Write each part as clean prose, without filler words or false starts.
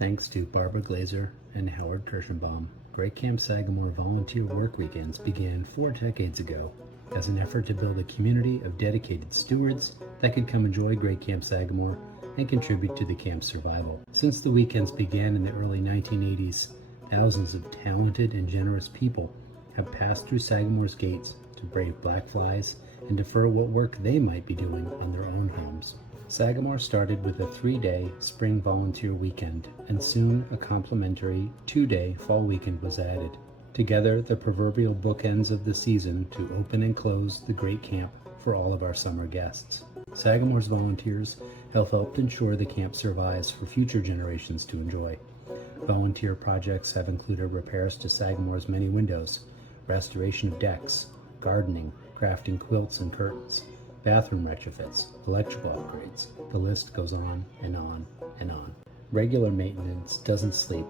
Thanks to Barbara Glazer and Howard Kirschenbaum, Great Camp Sagamore volunteer work weekends began 4 decades ago as an effort to build a community of dedicated stewards that could come enjoy Great Camp Sagamore and contribute to the camp's survival. Since the weekends began in the early 1980s, thousands of talented and generous people have passed through Sagamore's gates to brave black flies and defer what work they might be doing on their own homes. Sagamore started with a 3-day spring volunteer weekend, and soon a complimentary 2-day fall weekend was added. Together, the proverbial bookends of the season to open and close the great camp for all of our summer guests. Sagamore's volunteers have helped ensure the camp survives for future generations to enjoy. Volunteer projects have included repairs to Sagamore's many windows, restoration of decks, gardening, crafting quilts and curtains, bathroom retrofits, electrical upgrades. The list goes on and on and on. Regular maintenance doesn't sleep.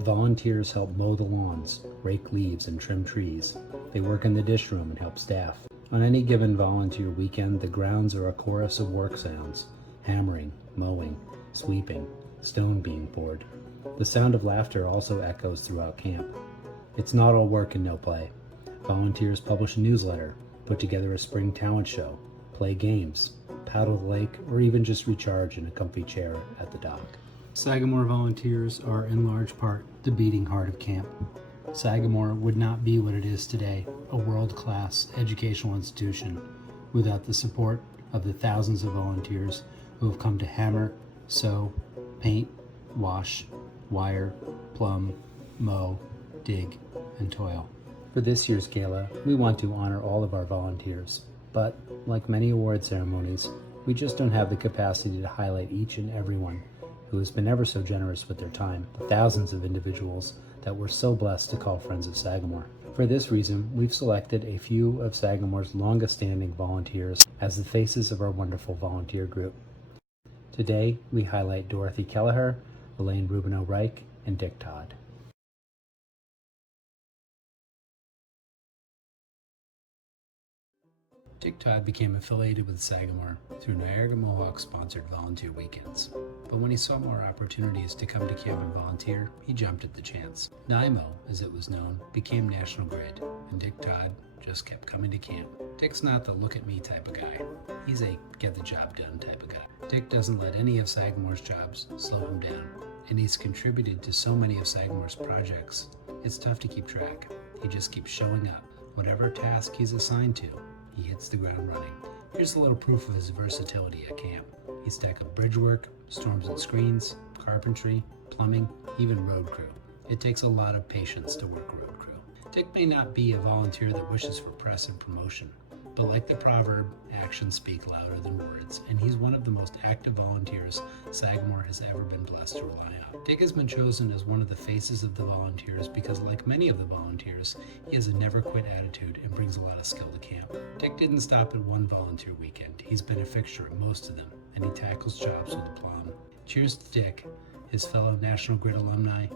Volunteers help mow the lawns, rake leaves, and trim trees. They work in the dish room and help staff. On any given volunteer weekend, the grounds are a chorus of work sounds: hammering, mowing, sweeping, stone being poured. The sound of laughter also echoes throughout camp. It's not all work and no play. Volunteers publish a newsletter, put together a spring talent show, play games, paddle the lake, or even just recharge in a comfy chair at the dock. Sagamore volunteers are in large part the beating heart of camp. Sagamore would not be what it is today, a world-class educational institution, without the support of the thousands of volunteers who have come to hammer, sew, paint, wash, wire, plumb, mow, dig, and toil. For this year's gala, we want to honor all of our volunteers, but like many award ceremonies, we just don't have the capacity to highlight each and every one who has been ever so generous with their time, the thousands of individuals that we're so blessed to call friends of Sagamore. For this reason, we've selected a few of Sagamore's longest-standing volunteers as the faces of our wonderful volunteer group. Today, we highlight Dorothy Kelliher, Elaine Rubenau-Reich, and Dick Todd. Dick Todd became affiliated with Sagamore through Niagara Mohawk-sponsored volunteer weekends. But when he saw more opportunities to come to camp and volunteer, he jumped at the chance. NIMO, as it was known, became National Grid, and Dick Todd just kept coming to camp. Dick's not the look-at-me type of guy. He's a get-the-job-done type of guy. Dick doesn't let any of Sagamore's jobs slow him down, and he's contributed to so many of Sagamore's projects, it's tough to keep track. He just keeps showing up. Whatever task he's assigned to, he hits the ground running. Here's a little proof of his versatility at camp. He's tackled bridge work, storms and screens, carpentry, plumbing, even road crew. It takes a lot of patience to work road crew. Dick may not be a volunteer that wishes for press and promotion, but like the proverb, actions speak louder than words, and he's one of the most active volunteers Sagamore has ever been blessed to rely on. Dick has been chosen as one of the faces of the volunteers because, like many of the volunteers, he has a never-quit attitude and brings a lot of skill to camp. Dick didn't stop at one volunteer weekend. He's been a fixture at most of them, and he tackles jobs with aplomb. Cheers to Dick, his fellow National Grid alumni,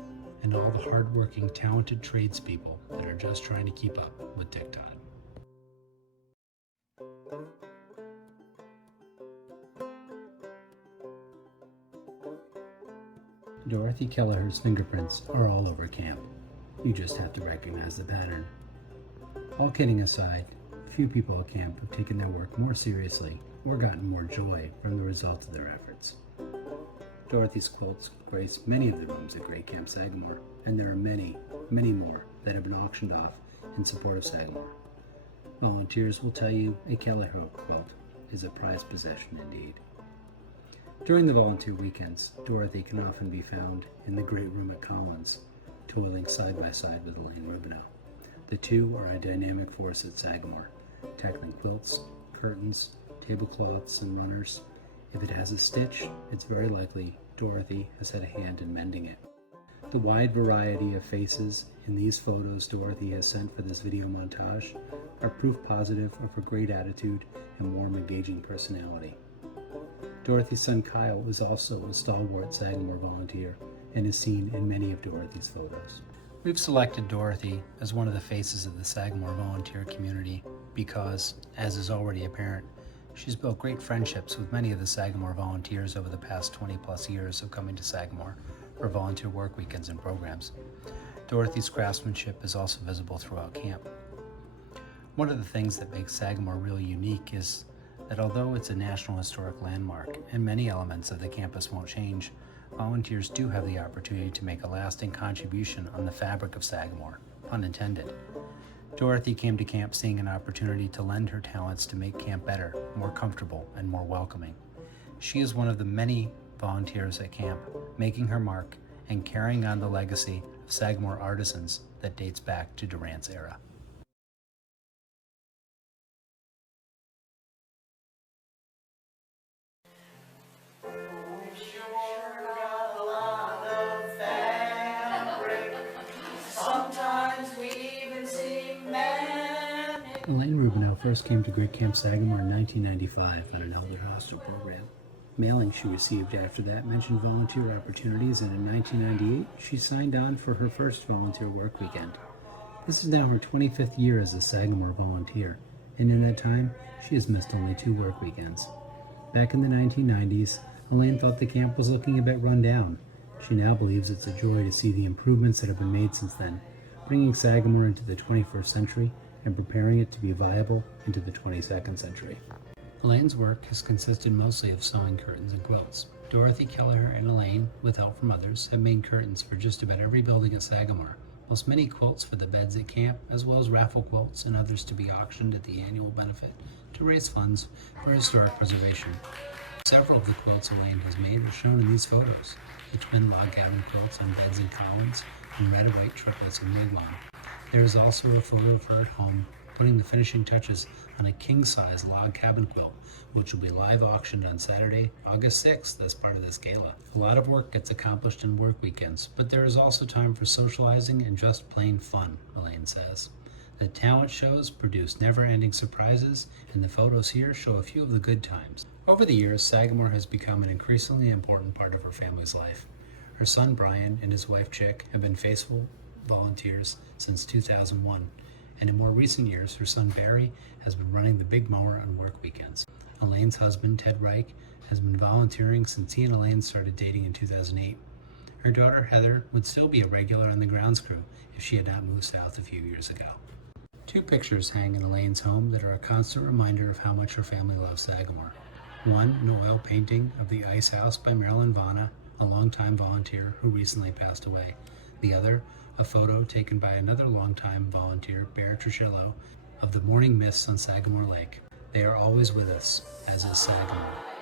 and all the hard-working, talented tradespeople that are just trying to keep up with Dick Todd. Dorothy Kelliher's fingerprints are all over camp. You just have to recognize the pattern. All kidding aside, few people at camp have taken their work more seriously or gotten more joy from the results of their efforts. Dorothy's quilts grace many of the rooms at Great Camp Sagamore, and there are many, many more that have been auctioned off in support of Sagamore. Volunteers will tell you a Kelliher quilt is a prized possession indeed. During the volunteer weekends, Dorothy can often be found in the great room at Collins, toiling side by side with Elaine Rubenau. The two are a dynamic force at Sagamore, tackling quilts, curtains, tablecloths, and runners. If it has a stitch, it's very likely Dorothy has had a hand in mending it. The wide variety of faces in these photos Dorothy has sent for this video montage are proof positive of her great attitude and warm, engaging personality. Dorothy's son Kyle is also a stalwart Sagamore volunteer and is seen in many of Dorothy's photos. We've selected Dorothy as one of the faces of the Sagamore volunteer community because, as is already apparent, she's built great friendships with many of the Sagamore volunteers over the past 20 plus years of coming to Sagamore, or volunteer work weekends and programs. Dorothy's craftsmanship is also visible throughout camp. One of the things that makes Sagamore really unique is that although it's a National Historic Landmark and many elements of the campus won't change, volunteers do have the opportunity to make a lasting contribution on the fabric of Sagamore, pun intended. Dorothy came to camp seeing an opportunity to lend her talents to make camp better, more comfortable, and more welcoming. She is one of the many volunteers at camp, making her mark and carrying on the legacy of Sagamore artisans that dates back to Durant's era. Elaine Rubenau first came to Great Camp Sagamore in 1995 on an elder hostel program. Mailings she received after that mentioned volunteer opportunities, and in 1998 she signed on for her first volunteer work weekend. This is now her 25th year as a Sagamore volunteer, and in that time she has missed only 2 work weekends. Back in the 1990s, Elaine thought the camp was looking a bit run down. She now believes it's a joy to see the improvements that have been made since then, bringing Sagamore into the 21st century and preparing it to be viable into the 22nd century. Elaine's work has consisted mostly of sewing curtains and quilts. Dorothy, Kelliher, and Elaine, with help from others, have made curtains for just about every building at Sagamore, plus many quilts for the beds at camp, as well as raffle quilts and others to be auctioned at the annual benefit to raise funds for historic preservation. Several of the quilts Elaine has made are shown in these photos: the twin log cabin quilts on beds and columns, and red-white triplets in Wigwam. There is also a photo of her at home putting the finishing touches on a king-size log cabin quilt, which will be live auctioned on Saturday, August 6th as part of this gala. A lot of work gets accomplished in work weekends, but there is also time for socializing and just plain fun, Elaine says. The talent shows produce never-ending surprises, and the photos here show a few of the good times. Over the years, Sagamore has become an increasingly important part of her family's life. Her son Brian and his wife Chick have been faithful volunteers since 2001, and in more recent years, her son Barry has been running the big mower on work weekends. Elaine's husband, Ted Reich, has been volunteering since he and Elaine started dating in 2008. Her daughter, Heather, would still be a regular on the grounds crew if she had not moved south a few years ago. 2 pictures hang in Elaine's home that are a constant reminder of how much her family loves Sagamore. One, an oil painting of the Ice House by Marilyn Vana, a longtime volunteer who recently passed away. The other, a photo taken by another longtime volunteer, Bear Trujillo, of the morning mists on Sagamore Lake. They are always with us, as is Sagamore.